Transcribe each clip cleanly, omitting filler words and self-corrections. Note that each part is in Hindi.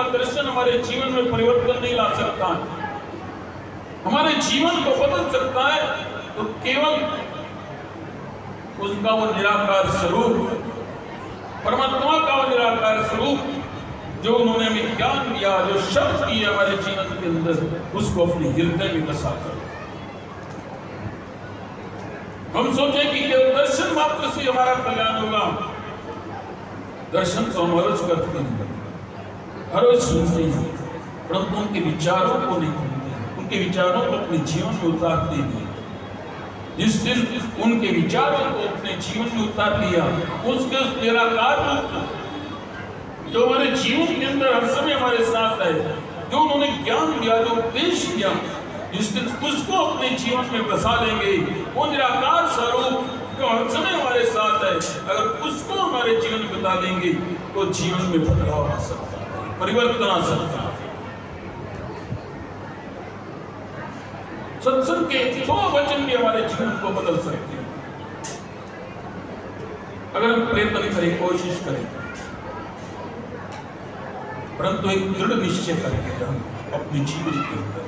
का दर्शन हमारे जीवन में परिवर्तन नहीं ला सकता है, हमारे जीवन को बदल सकता है, तो केवल उसका वो निराकार स्वरूप, परमात्मा का वो निराकार स्वरूप जो उन्होंने हमें ज्ञान दिया, जो शब्द दिए हमारे जीवन के अंदर, उसको अपने हृदय में बसा कर हम सोचे कि केवल दर्शन मात्र से हमारा कल्याण होगा। दर्शन तो हम हर रोज करते हैं, हर रोज सुनते हैं, परंतु उनके विचारों को नहीं सुनते, उनके विचारों को अपने जीवन में उतारते हैं। जिस दिन उनके विचारों को अपने जीवन में उतार लिया, उसके उस निराकार रूप जो हमारे जीवन के अंदर हर समय हमारे साथ है, जो उन्होंने ज्ञान दिया, जो उपदेश दिया, जिस दिन उसको अपने जीवन में बसा लेंगे, वो निराकार स्वरूप जो हर समय हमारे साथ है, अगर उसको हमारे जीवन में बता देंगे तो जीवन में बदलाव आ सकता है, परिवर्तन आ सकता है। सत्संग के 2 वचन भी हमारे जीवन को बदल सकते हैं, अगर हम प्रयत्न करें, कोशिश करें, परंतु एक दृढ़ निश्चय करके हम अपने जीवन के अंदर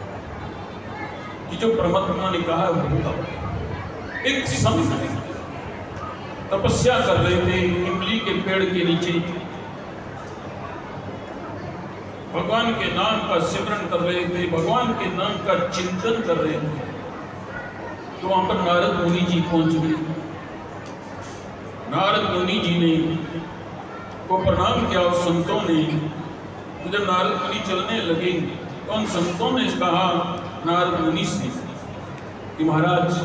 कि जो परमात्मा ने कहा है वो होगा। एक समय तपस्या कर रहे थे इमली के पेड़ के नीचे, भगवान के नाम का सिमरन कर रहे थे, भगवान के नाम का चिंतन कर रहे थे, तो वहां पर नारद मुनि जी पहुंच गए। नारद मुनि जी ने को प्रणाम किया और संतों ने, जब नारद मुनि चलने लगे तो उन संतों ने कहा नारद मुनि से कि महाराज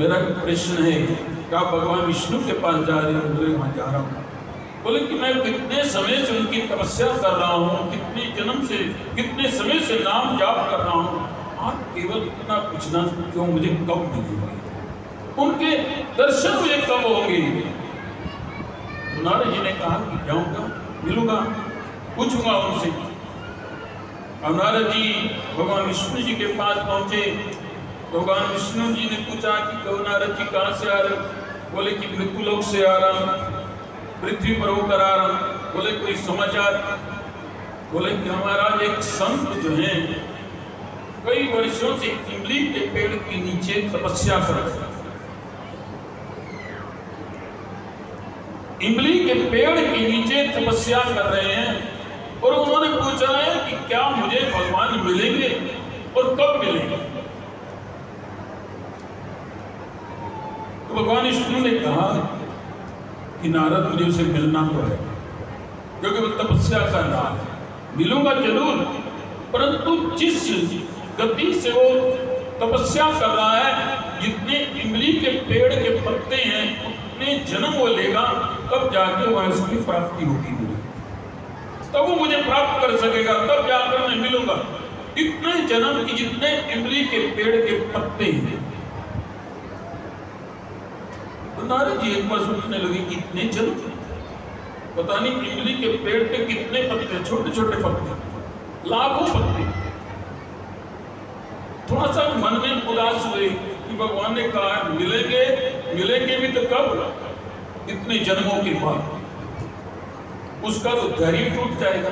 मेरा प्रश्न है कि आप भगवान विष्णु के पास जा रहे हो? बोले वहां जा रहा हूँ। बोले कि मैं कितने समय से उनकी तपस्या कर रहा हूँ, कितने जन्म से, कितने समय से नाम जाप कर रहा हूँ, आप केवल इतना पूछना क्यों मुझे कब मिलेंगे, उनके दर्शन मुझे कब होंगे? नारद जी ने कहा कि जाऊंगा, मिलूंगा, पूछूंगा उनसे। अब नारद जी भगवान विष्णु जी के पास पहुंचे, भगवान विष्णु जी ने पूछा कि कहो नारद जी कहाँ से आ रहे? बोले कि मृत्युलोक से आ रहा, पृथ्वी पर होकर आ रहा। बोले कोई समाचार? बोले कि हमारा एक संत जो है कई वर्षों से इमली के पेड़ के नीचे तपस्या कर रहे हैं, इमली के पेड़ के नीचे तपस्या कर रहे हैं, और उन्होंने पूछा है कि क्या मुझे भगवान मिलेंगे और कब मिलेंगे? तो भगवान विष्णु ने कहा कि नारद मुझे उसे मिलना तो है, क्योंकि वो तपस्या कर रहा है, मिलूंगा जरूर, परंतु जिस गति से वो तपस्या कर रहा है, जितने इमली के पेड़ के पत्ते हैं उतने जन्म वो लेगा, तब जाके वह उसकी प्राप्ति होगी, तब वो मुझे प्राप्त कर सकेगा, तब जाकर मैं मिलूंगा। इतने जन्म की जितने इमली के पेड़ के पत्ते हैं। तो नारद जी एक बार सोचने लगे कि इतने जन्म, पता नहीं इमली के पेड़ पे कितने पत्ते, छोटे छोटे पत्ते, लाखों पत्ते। थोड़ा सा मन में उदास हुए कि भगवान ने कहा मिलेंगे, मिलेंगे भी तो कब? इतने जन्मों के बाद। उसका तो धैर्य टूट जाएगा।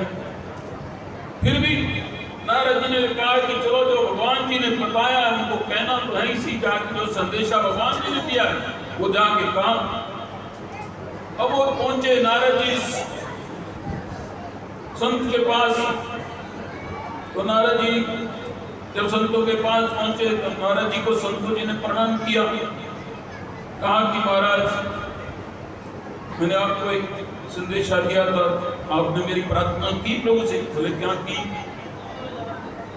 फिर भी नारद जी ने कहा कि चलो जो भगवान जी ने बताया उनको कहना तो है, इसी जाके जो संदेशा भगवान जी ने दिया है वो जाके कहा। अब वो पहुंचे नारद जी संत के पास, तो नारद जी जब संतों के पास पहुंचे तो नारद जी को संतों जी ने प्रणाम किया, कहा कि महाराज मैंने आपको एक संदेशा दिया था, आपने मेरी प्रार्थना की प्रभु से? बोले क्या की?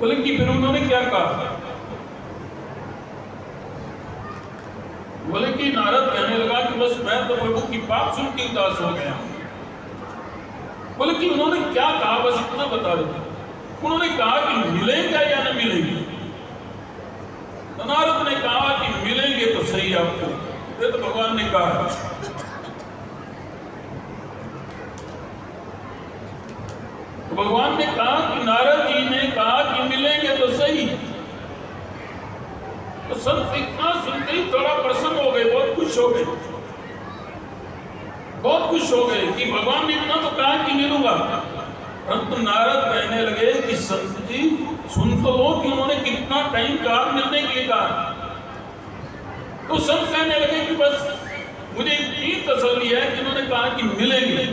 बोले कि फिर उन्होंने क्या कहा? बोले कि नारद कहने लगा कि बस मैं तो प्रभु की बात सुन के उदास हो गया। बोले कि उन्होंने क्या कहा, बस इतना बता दो। उन्होंने कहा कि मिलेगा या न मिलेंगे? तो नारद ने कहा कि मिलेंगे तो सही आपको, ये तो भगवान ने कहा। तो भगवान ने कहा कि नारद जी ने कहा कि मिलेंगे तो सही। तो संत इतना सुनते ही थोड़ा प्रसन्न हो गए, बहुत खुश हो गए, बहुत खुश हो गए कि भगवान ने इतना तो कहा कि मिलूंगा। परंतु नारद कहने लगे कि संत जी सुन तो लो कि उन्होंने कितना टाइम कहा मिलने के लिए कहा। तो संत कहने लगे कि बस मुझे इतनी तसल्ली है कि उन्होंने कहा कि मिलेंगे,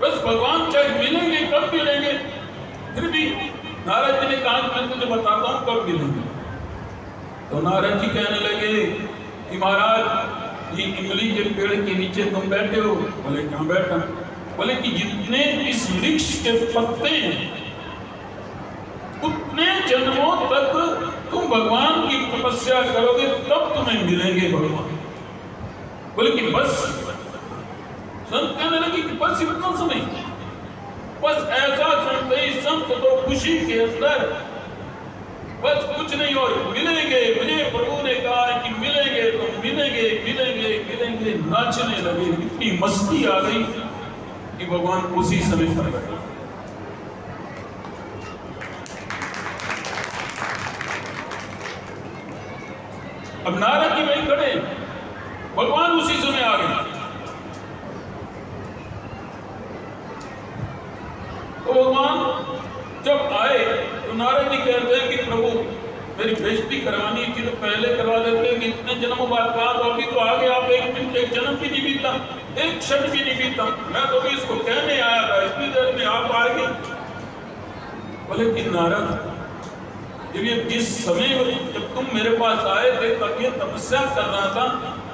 बस भगवान चाहे मिलेंगे, कब मिलेंगे। फिर भी नारद जी ने कहा कि मैं तुझे बताता हूं कब मिलेंगे। तो नारद जी कहने लगे कि महाराज ये इमली के पेड़ के नीचे तुम बैठे हो। बोले कहां बैठा? बोले कि जितने इस वृक्ष के पत्ते हैं उतने जन्मों तक तुम भगवान की तपस्या करोगे तब तुम्हें मिलेंगे भगवान। बोले कि बस। संत कहने लगे कि बस इतना समय। बस ऐसा सुनते ही संत तो खुशी के अंदर बस कुछ नहीं और मिलेंगे, मुझे प्रभु ने कहा कि मिलेंगे तो मिलेंगे मिलेंगे मिलेंगे, नाचने लगे। इतनी मस्ती आ गई कि भगवान उसी समय पर बैठे। अब नारद जी वहीं खड़े, भगवान उसी समय आ गए। तो भगवान जब आए तो नारद जी कहते हैं कि प्रभु मेरी बेइज्जती करवानी थी तो पहले करवा देते कि इतने जन्मों बाद कहा, तो अभी तो आगे आप एक मिनट एक जन्म भी नहीं बीता, एक क्षण भी नहीं बीता, मैं तो भी इसको कहने आया था, इतनी देर में आप आएंगे। बोले कि नारद ये जिस समय जब तुम मेरे पास आए थे तब ये तपस्या कर रहा था,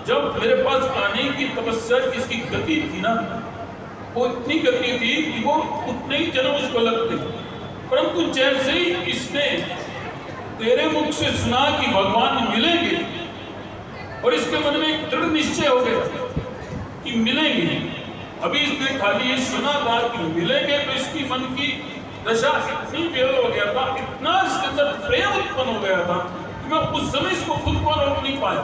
जब मेरे पास आने की तपस्या किसकी गति थी ना, वो इतनी गति थी कि वो उतने ही जन्म उसको लगते। परंतु जैसे ही इसने तेरे मुख से सुना कि भगवान मिलेंगे और इसके मन में एक दृढ़ निश्चय हो गया कि मिलेंगे, अभी इसने खाली ये सुना था कि मिलेंगे तो इसकी मन की दशा इतनी बेहद हो गया था, इतना इसके अंदर प्रेम उत्पन्न हो गया था कि मैं उस समय इसको खुद को रोक नहीं पाया।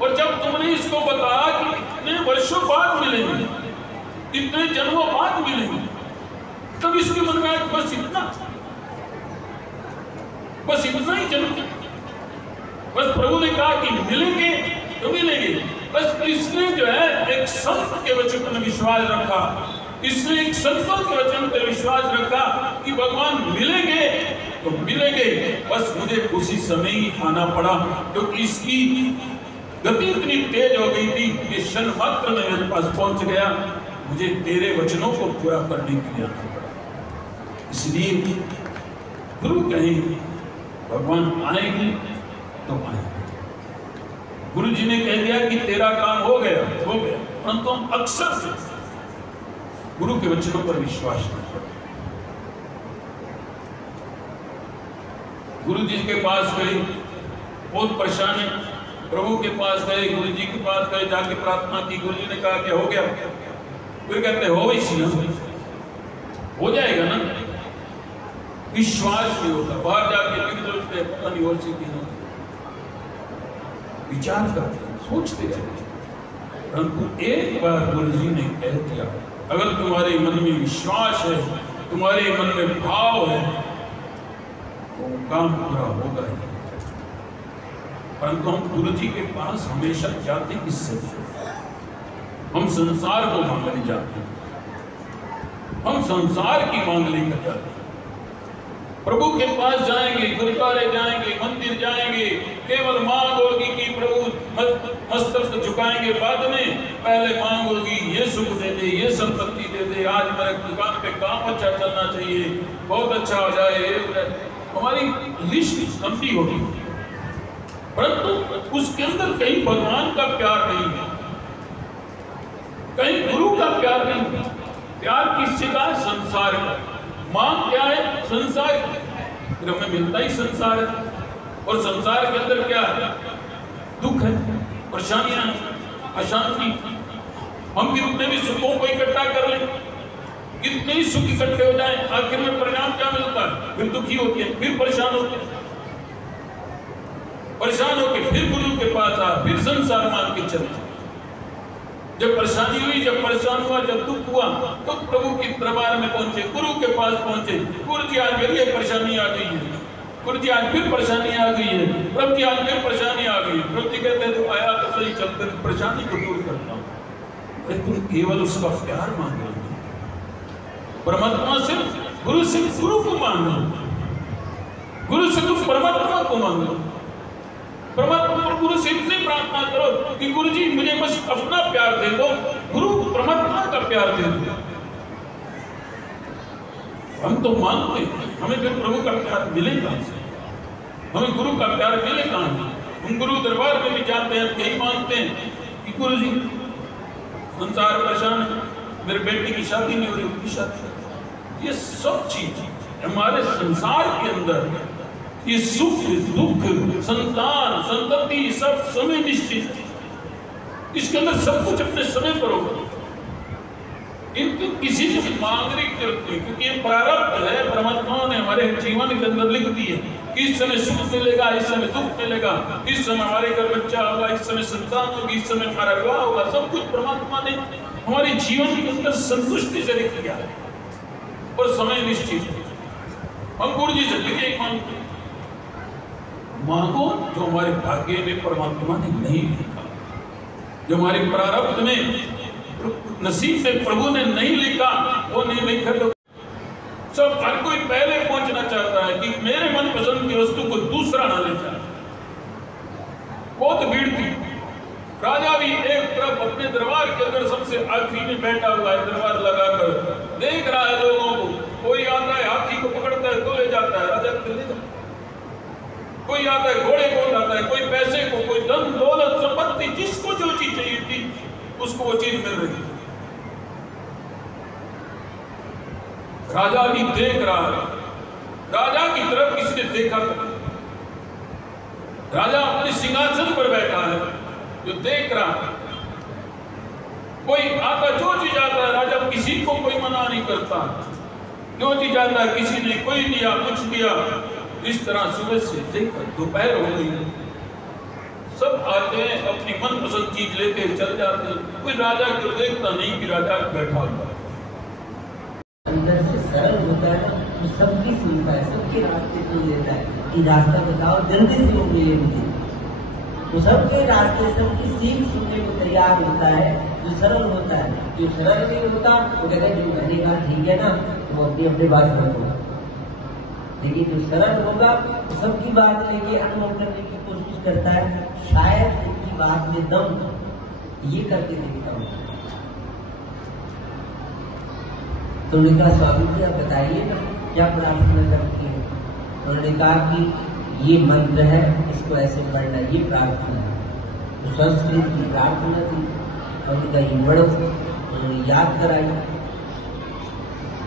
और जब तुमने इसको बताया कि इतने वर्षों बाद मिलेंगे, इतने जन्मों बाद मिलेंगे, तब इसके मन में आया बस इतना ही जन्म। बस प्रभु ने कहा कि मिलेंगे तो मिलेंगे। बस इसने जो है एक संत के वचन पर विश्वास रखा, इसने एक संतों के वचन पर विश्वास रखा कि भगवान मिलेंगे तो मिलेंगे। बस मुझे उसी समय ही आना पड़ा क्योंकि इसकी गति इतनी तेज हो गई थी कि क्षण मात्र में मेरे पास पहुंच गया। मुझे तेरे वचनों को पूरा करने के लिए आना पड़ा। इसलिए गुरु कहें भगवान आएंगे तो आएंगे। गुरु जी ने कह दिया कि तेरा काम हो गया, परंतु हम अक्सर से गुरु के वचनों पर विश्वास नहीं करते। गुरु जी के पास गए, बहुत परेशान है, प्रभु के पास गए, गुरु जी के पास गए, जाके प्रार्थना की। गुरु जी ने कहा क्या हो गया? फिर कहते हो इसी ना, हो जाएगा ना। विश्वास नहीं होता, बाहर जाके फिर सोचते पता नहीं और सी नहीं, विचार करते सोचते रहते। परंतु एक बार गुरु जी ने कह दिया, अगर तुम्हारे मन में विश्वास है, तुम्हारे मन में भाव है, तो काम पूरा होगा ही। परंतु हम गुरु जी के पास हमेशा जाते किससे? हम संसार को मांगने जाते हैं, हम संसार की मांग लेकर जाते हैं। प्रभु के पास जाएंगे, गुरुद्वारे जाएंगे, मंदिर जाएंगे, केवल मांग होगी कि प्रभु मस्तक झुकाएंगे, बाद में पहले मांग होगी ये सुख दे दे, ये संपत्ति दे दे, आज मेरे दुकान पे काम अच्छा चलना चाहिए, बहुत अच्छा हो जाए। हमारी लिस्ट लंबी होगी, परंतु उसके अंदर कहीं भगवान का प्यार नहीं है, कहीं गुरु का प्यार नहीं है। प्यार किससे का? संसार का। मांग क्या है? संसार। फिर हमें मिलता ही संसार है, और संसार के अंदर क्या है? दुख है, परेशानियां, अशांति। हम कितने भी सुखों को इकट्ठा कर लें, कितने ही सुख इकट्ठे हो जाएं, आखिर में परिणाम क्या मिलता है? फिर दुखी होते हैं, फिर परेशान होते हैं, परेशान होकर फिर गुरु के पास आ, फिर संसार मान के चलते। जब परेशानी हुई, जब परेशान हुआ, जब दुख हुआ, तो प्रभु की दरबार में पहुंचे, गुरु के पास पहुंचे। गुरु जी आज फिर ये परेशानी आ गई है, गुरु जी आज फिर परेशानी आ गई है, प्रभु जी आज फिर परेशानी आ गई है। प्रभु जी कहते हैं तो आया तो सही, चलते परेशानी को दूर करता हूँ। अरे तुम केवल उसका प्यार मांगो, परमात्मा से गुरु को मांगो, गुरु से तुम परमात्मा को मांगो। परमात्मा और गुरु से इतनी प्रार्थना करो कि गुरु जी मुझे बस अपना प्यार दे दो, गुरु परमात्मा का प्यार दे दो। हम तो मानते हैं, हमें फिर प्रभु का प्यार मिलेगा, हमें गुरु का प्यार मिलेगा। हम गुरु दरबार में भी जाते हैं, यही मानते हैं कि गुरु जी संसार परेशान है, मेरे बेटे की शादी नहीं हो रही, उसकी शादी। ये सब चीज हमारे संसार के अंदर, ये सुख दुख संतान संतति सब समय निश्चित है, इसके अंदर सब कुछ अपने समय पर होगा। इनको किसी से मांगने की जरूरत नहीं, क्योंकि ये प्रारब्ध है, परमात्मा ने हमारे जीवन के अंदर लिख दी है कि इस समय सुख मिलेगा, इस समय दुख मिलेगा, इस समय हमारे घर बच्चा होगा, इस समय संतान होगी, इस समय हमारा विवाह होगा। सब कुछ परमात्मा ने हमारे जीवन के अंदर संतुष्टि से लिख दिया है और समय निश्चित है। हम गुरु जी से लिखे मांगते, मांगो जो हमारे भाग्य में परमात्मा ने नहीं लिखा, जो हमारे प्रारब्ध में नसीब में प्रभु ने नहीं लिखा, वो नहीं लिखा। तो सब हर कोई पहले पहुंचना चाहता है कि मेरे मन पसंद की वस्तु को दूसरा ना ले जाए। बहुत भीड़ थी, राजा भी एक तरफ अपने दरबार के अंदर सबसे आखिरी में बैठा हुआ है, दरबार लगाकर देख रहा है लोगों को। कोई आता है हाथी को पकड़ता है तो ले जाता है, राजा को ले जाता है। कोई आता है घोड़े को उठाता है, कोई पैसे को, कोई धन दौलत संपत्ति, जिसको जो चीज चाहिए थी उसको वो चीज मिल रही। राजा भी देख रहा है, राजा की तरफ किसी ने देखा था। राजा अपने सिंहासन पर बैठा है, जो देख रहा है। कोई आता, जो चीज आता है राजा किसी को कोई मना नहीं करता, जो चीज आता है किसी ने कोई दिया, कुछ दिया। इस तरह सुबह से देखकर दोपहर हो गई, सब आते हैं अपनी मनपसंद चीज लेके चल जाते हैं। कोई राजा को देखता नहीं कि राजा बैठा हुआ। अंदर से सरल होता है तो सबकी सुनता है, सबके रास्ते सुन लेता है कि रास्ता बताओ जल्दी से वो मिले मुझे। तो सबके रास्ते, सबकी सीख सुनने को तैयार होता है जो सरल होता है। जो सरल नहीं होता वो कहता है जो मैंने कहा ठीक है ना, वो अपनी अपनी बात बोलूंगा। लेकिन जो सरल होगा तो सबकी बात लेके अनुभव करने की कोशिश करता है, शायद उनकी बात में दम, ये करके देखता हूँ। तो उन्होंने कहा स्वामी जी आप बताइए ना क्या प्रार्थना करती है। उन्होंने कहा कि ये मंत्र है, इसको ऐसे पढ़ना, ये प्रार्थना है। तो संस्कृत की प्रार्थना थी, उन्होंने कहा ये पढ़ो। उन्होंने याद कराई,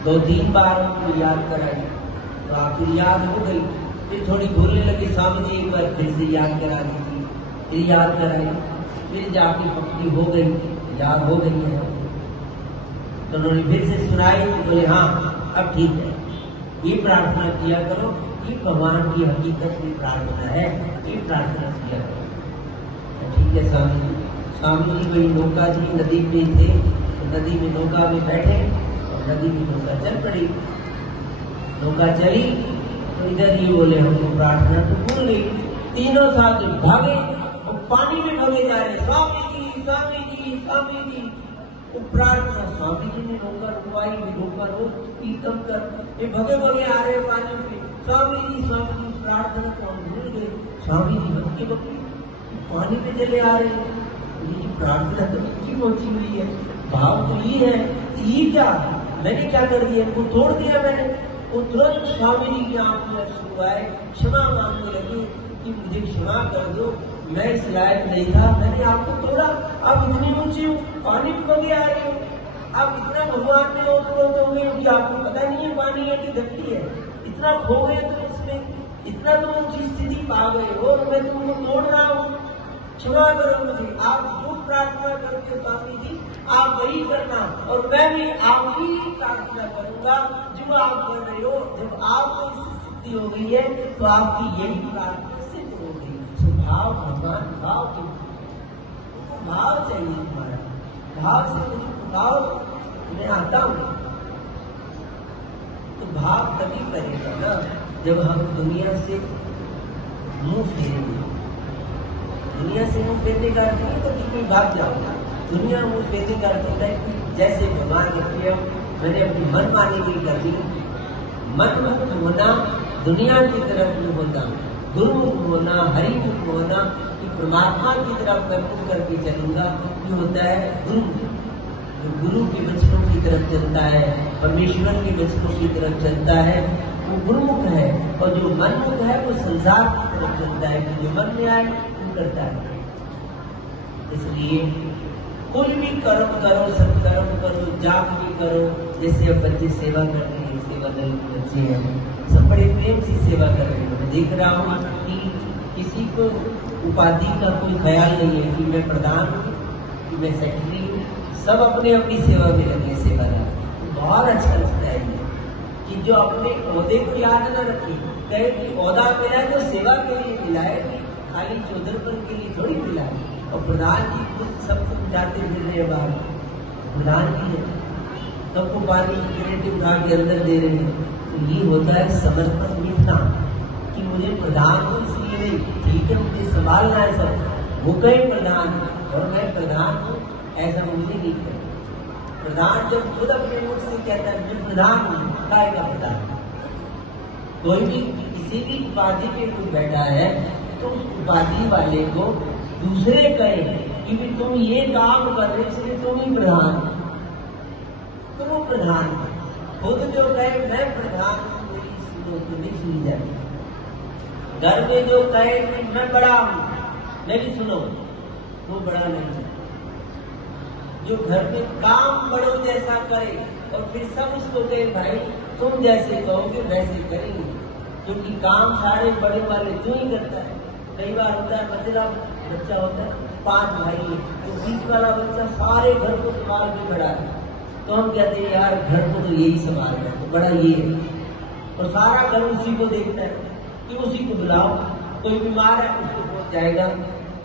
2-3 बार उनको याद कराई, तो आखिर याद हो गई। फिर थोड़ी भूलने लगी, स्वामी जी एक बार फिर से याद करा दी, फिर याद कराई, फिर जाके पक्की हो गई, याद हो गई है। तो उन्होंने फिर से सुनाई, तो बोले हाँ अब ठीक है, ये प्रार्थना किया करो, ये भगवान की हकीकत में प्रार्थना है, ये प्रार्थना किया करो। तो ठीक है स्वामी जी। स्वामी जी कोई नौका थी, नदी पे थे, तो नदी में नौका में बैठे और नदी में नौका चल पड़ी। नौका चली तो इधर ये बोले हमको प्रार्थना तो भूल गई। तीनों साथ भागे और पानी में भागे जा रहे, स्वामी जी स्वामी जी स्वामी जी। वो प्रार्थना स्वामी जी ने नौका रुकवाई, नौका रोक कम कर, ये भगे भगे आ रहे पानी में, स्वामी जी प्रार्थना कौन भूल गए। स्वामी जी भक्ति भक्ति पानी पे चले आ रहे हैं, ये प्रार्थना तो अच्छी पहुंची हुई है, भाव तो ये है, ये क्या मैंने क्या कर दिया, इनको तोड़ दिया मैंने। वो तुरंत स्वामी जी की आंख में अश्रु आए, क्षमा मांगने लगे कि मुझे क्षमा कर दो, मैं इस लायक नहीं था, मैंने आपको तोड़ा, आप इतनी ऊंची पानी में बगे आ रहे हो, आप इतना भगवान में हो कि आपको पता नहीं है पानी है कि धरती है, इतना खो गए तो इसमें, इतना तो ऊंची स्थिति पा गए हो, मैं तुमको तोड़ रहा हूँ, क्षमा करो मुझे। आप जो प्रार्थना करते स्वामी जी आप वही करना, और मैं भी आपकी प्रार्थना करूंगा जो आप कर रहे हो। जब आपको सिद्धि हो गई है तो आपकी यही प्रार्थना सिद्ध हो गई। स्वभाव भगवान भाव की, भाव चाहिए तुम्हारा, भाव से मुझे पुकारो, मैं आता हूँ। तो भाव तभी करेगा ना जब हम दुनिया से मुंह फेरेंगे। दुनिया से मुंह फेरने का अर्थ नहीं तो कोई भाग जाओगा, दुनिया में कहने का अर्थ होता है कि जैसे भगवान रखिए मैंने अपनी मन मानी नहीं कर दी, मन मुक्त होना, दुनिया की तरफ में होना, गुरुमुख होना, हरिमुख होना, कि परमात्मा की तरफ मैं मुख करके चलूंगा, ये होता है गुरु। जो गुरु के वचनों की तरफ चलता है, परमेश्वर के वचनों की तरफ चलता है, वो गुरुमुख है। और जो मनमुख है वो संसार की तरफ चलता है, कि जो मन में आए वो करता है। इसलिए कोई भी कर्म करो, सत्कर्म करो, जाप भी करो। जैसे अब बच्चे सेवा कर रहे हैं, सेवा दल के बच्चे हैं, सब बड़े प्रेम से सेवा कर रहे हैं। मैं देख रहा हूँ कि किसी को उपाधि का कोई ख्याल नहीं है कि मैं प्रधान हूँ, कि मैं सेक्रेटरी हूँ, सब अपने अपनी सेवा में लगे, सेवादार। बहुत अच्छा लगता है ये कि जो अपने ओहदे को याद न रखे, कहे कि ओहदा मिला है तो सेवा के लिए मिला है, खाली चौधरपन के लिए थोड़ी मिला है। और प्रधान जी खुद सबको जाते फिर रहे बाहर, प्रधान जी है, सबको पानी की उठा के अंदर दे रहे हैं। तो ये होता है समर्पण मिटना, कि मुझे प्रधान हूँ इसलिए नहीं, ठीक है मुझे संभालना है सब, वो कहे प्रधान और मैं प्रधान हूँ, ऐसा मुझे नहीं कहना। प्रधान जब खुद अपने मुख से कहता है मैं प्रधान हूँ, काय का प्रधान। कोई भी किसी भी उपाधि पे कोई बैठा है तो उस उपाधि वाले को दूसरे कहे कि भी तुम ये काम कर रहे इसलिए तुम ही प्रधान, तो वो प्रधान। खुद जो कहे मैं प्रधान हूँ, मेरी सुनो तो नहीं सुनी जाती। घर में जो कहे कि मैं बड़ा हूँ, मेरी सुनो, वो बड़ा नहीं। जो घर में काम बड़ों जैसा करे और फिर सब उसको कहे भाई तुम जैसे कहोगे वैसे करेंगे, क्योंकि काम सारे बड़े वाले तू ही करता है। कई बार होता है मजेदार बच्चा होता है, 5 भाई है, तो बीच वाला बच्चा सारे घर को संभाल के बड़ा है, तो हम कहते हैं यार घर को तो यही संभाल रहा है, तो बड़ा ये है। और सारा घर उसी को देखता है कि उसी को बुलाओ, कोई बीमार है उसको पहुंच जाएगा,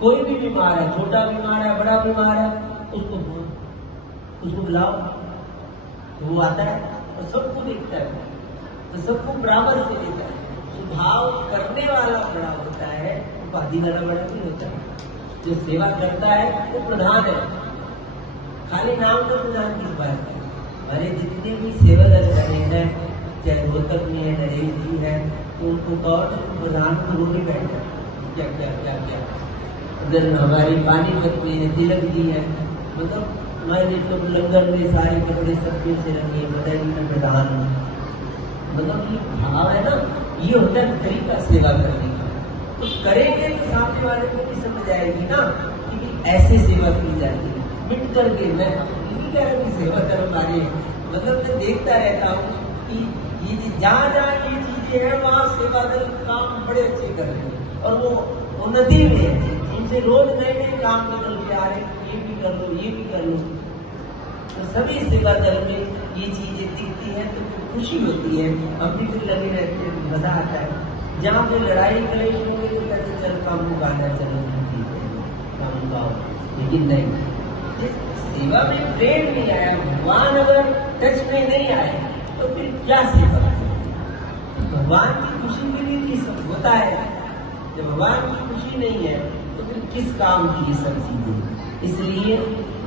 कोई भी बीमार है, छोटा बीमार है बड़ा बीमार है, उसको बुलाओ, तो वो आता है और सबको देखता है, तो सबको बराबर से लेता है। स्वभाव करने वाला बड़ा होता है, उपाधि वाला बड़ा नहीं होता है। जो सेवा करता है वो प्रधान है, खाली नाम का प्रधान किस बात है। हमारे जितने भी सेवा दल हैं, चाहे रोहतक में है, नरेश जी है, तो उनको कौन प्रधान को रोने बैठा क्या क्या क्या क्या। उधर हमारे पानीपत में तिलक जी है, मतलब मैंने तो लंगर में सारे कपड़े सबके से रंगे, बताइए मैं प्रधान हूँ। मतलब ये भाव है ना, ये होता है तरीका सेवा करने का। तो करेंगे तो सामने वाले को भी समझ आएगी ना कि ऐसे सेवा की जाती है। मिट करके मैं नहीं कह रहा कि सेवा कर्म आगे, मतलब मैं देखता रहता हूँ कि ये जहाँ जहाँ ये चीजें हैं वहाँ सेवा दल काम बड़े अच्छे कर रहे हैं, और वो उन्नति में है। उनसे रोज नए नए काम निकल के आ रहे, ये भी कर लो ये भी कर लो। तो सभी सेवा दल में ये चीजें दिखती हैं तो खुशी होती है, हम भी फिर लगे रहते हैं, मजा आता है। जहाँ पे लड़ाई कलेश होंगे तो कहते चल काम मुकाना, चलो काम मुकाओ, लेकिन नहीं, सेवा में प्रेम नहीं आया, भगवान अगर टच में नहीं आए तो फिर क्या सेवा। भगवान की खुशी के लिए किस होता है, जब भगवान की खुशी नहीं है तो फिर किस काम की ये सब चीजें। इसलिए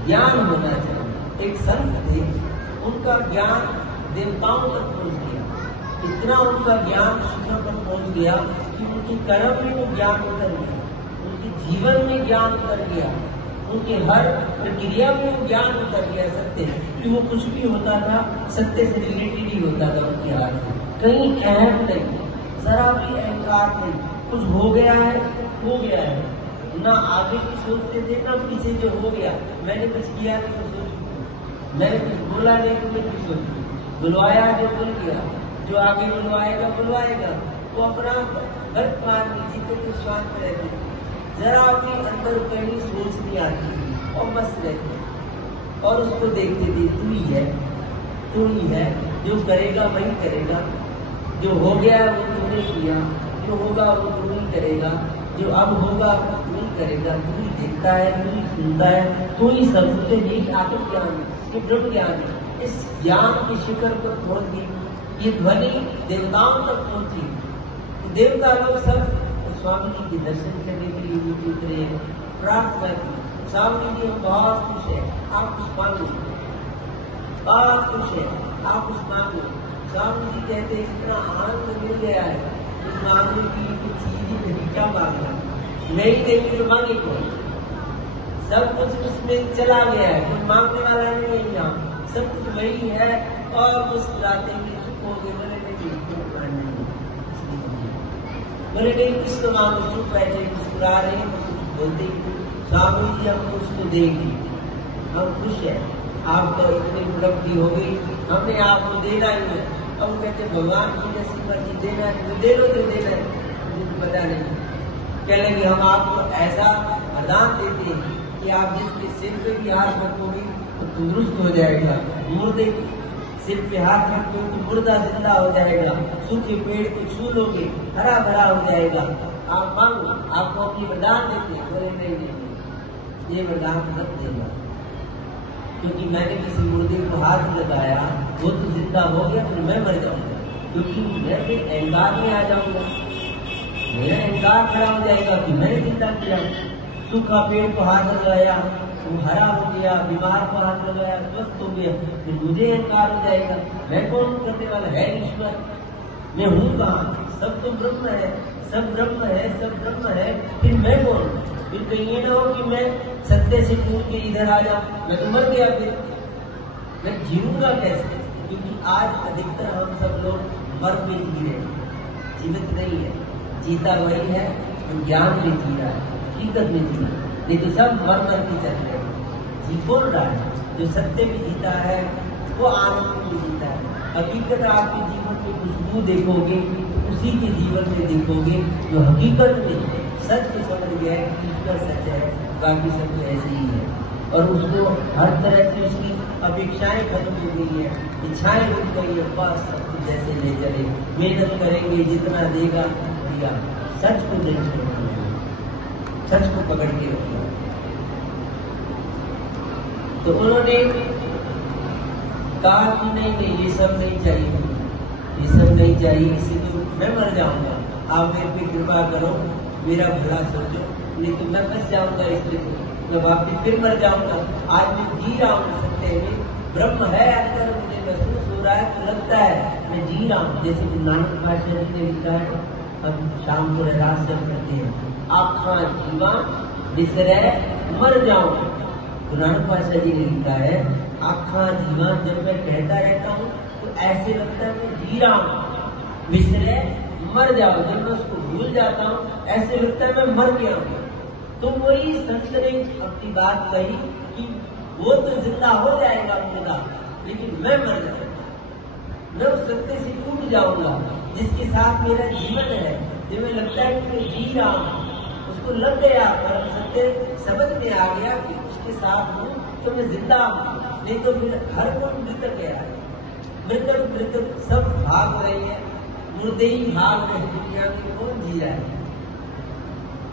ज्ञान होना चाहिए। एक संत थे, उनका ज्ञान देवताओं तक पहुंच गया, इतना उनका ज्ञान शिखर पर पहुंच गया कि उनके कर्म में वो ज्ञान उतर गया, उनके जीवन में ज्ञान उतर गया, उनके हर प्रक्रिया में वो ज्ञान उतर गया। सत्य कि वो कुछ भी होता था सत्य से रिलेटेड ही होता था उनके हाथ में, कहीं अहम नहीं, जरा भी अहंकार नहीं, कुछ हो गया है हो गया है, ना आगे की सोचते थे ना पीछे जो हो गया मैंने कुछ किया तो सोच, मैंने कुछ बोला नहीं तो कुछ सोच, बुलवाया जो बोल गया, जो आगे बुलवाएगा बुलवाएगा, वो अपना गलत मार्ग जीते तो शांत रहते, जरा भी अंदर कहीं सोच नहीं आती और बस रहते और उसको देखते थे तू ही है, जो करेगा वही करेगा, जो हो गया है वो तूने किया, जो होगा वो तू ही करेगा, जो अब होगा तू ही करेगा, तू ही देखता है, तू ही सुनता है, तू ही समझते। यही आत्म ज्ञान, ये ब्रह्म ज्ञान है। इस ज्ञान के शिखर पर पहुंच गई, ये ध्वनि देवताओं तक पहुंची, तो देवता लोग सब स्वामी जी के दर्शन करने के लिए उतरे, प्रार्थना की। स्वामी जी हम बहुत खुश है, आप कुछ मांगो, बहुत खुश है, आप कुछ मांगो। स्वामी जी कहते हैं इतना आनंद मिल गया है, कुछ मांगने की कुछ चीज ही नहीं, क्या मांगना, नहीं देंगे तो मांगे कौन, सब कुछ उसमें चला गया है, कुछ मांगने वाला नहीं है यहाँ, सब कुछ वही है। और मुस्कुराते हुए चुप हो गए, बोले नहीं बोले नहीं कुछ तो मांगो, चुप बैठे मुस्कुरा रहे हैं, कुछ बोलते ही स्वामी जी हमको उसको देगी, हम खुश है, आपको इतनी उपलब्धि हो गई, हमने आपको देना ही है। हम कहते भगवान की जैसी मर्जी देना है तो दे लो, तो देना है मुझे तो पता नहीं। कह लेंगे हम आपको ऐसा वरदान देते हैं कि आप जिसके सिर पे भी हाथ रखोगे तो तंदुरुस्त हो जाएगा, मुर्दे सिर पे हाथ रखोगे तो मुर्दा जिंदा हो जाएगा, सूखे पेड़ को छू लोगे हरा भरा हो जाएगा, आप मांगो, आपको अपनी वरदान देते हैं। बोले नहीं, ये वरदान मत देना, क्योंकि मैंने किसी मुर्दे को हाथ लगाया, वो तो जिंदा हो गया, फिर मैं मर जाऊंगा, क्योंकि मैं फिर अहंकार में आ जाऊंगा, मेरा अहंकार खड़ा हो जाएगा कि मैंने जिंदा किया। सूखा पेड़ को हाथ लगाया, वो हरा हो गया, बीमार को हाथ लगाया, स्वस्थ हो गया, फिर मुझे अहंकार हो जाएगा, मैं कौन करने वाला है, ईश्वर, मैं हूँ कहाँ, सब तो ब्रह्म है, सब ब्रह्म है, सब ब्रह्म है, फिर मैं कौन। फिर कहीं ये ना हो कि मैं सत्य से टूट के इधर आ जाऊं, मैं तो मर गया, फिर मैं जीऊंगा कैसे, क्योंकि आज अधिकतर हम सब लोग मर में जी रहे हैं, जीवित नहीं है, जीता वही है जो ज्ञान में जी रहा है, हकीकत में जी रहा है, लेकिन सब मर के चल रहे हैं। जी बोल रहा है, जो सत्य में जीता है वो आनंद में जीता है। हकीकत आपके जीवन में खुशबू देखोगे तो उसी के जीवन में देखोगे जो हकीकत में सच को समझ गया है कि ईश्वर सच है, बाकी सब तो ऐसे ही है, और उसको हर तरह से उसकी अपेक्षाएं खत्म हो गई है, इच्छाएं उठ गई है, बस सब कुछ जैसे ले चले, मेहनत करेंगे जितना देगा दिया, सच को नहीं छोड़ना, सच को पकड़ के रखना। तो उन्होंने कहा कि नहीं ये सब नहीं चाहिए, ये सब नहीं चाहिए, इससे तो मैं मर जाऊंगा, आप मेरे पे कृपा करो, मेरा भला सोचो, नहीं तो मैं फंस जाऊंगा, इसलिए मैं वापिस फिर मर जाऊंगा। आज मैं जी रहा हूँ सत्य में, ब्रह्म है अंदर, मुझे महसूस हो रहा है, तो लगता है मैं जी रहा हूँ। जैसे कि नानक पातशाह जी ने लिखा है, हम शाम को रहरास जब करते हैं, आखा जीवा बिसरे मर जाऊं, तो नानक पातशाह जी ने लिखा है, आखा जीवा जब मैं कहता रहता हूँ तो ऐसे लगता है मैं जी रहा हूँ, बिसरे मर जाऊं, जब मैं उसको भूल जाता हूँ ऐसे लगता है मैं मर गया हूँ। तो वही संत ने अपनी बात कही कि वो तो जिंदा हो जाएगा मुर्दा, लेकिन मैं मर जाऊंगा, मैं उस सत्य से टूट जाऊंगा जिसके साथ मेरा जीवन है, जिसमें लगता है कि मैं जी रहा हूँ, उसको लग गया पर सत्य समझ में आ गया कि उसके साथ हूँ तो मैं जिंदा हूँ, नहीं तो फिर हर कोई मृतक है, मृतक मृतक सब भाग रहे हैं, मुर्दे ही भाग रहे, दुनिया में कौन जी रहा है।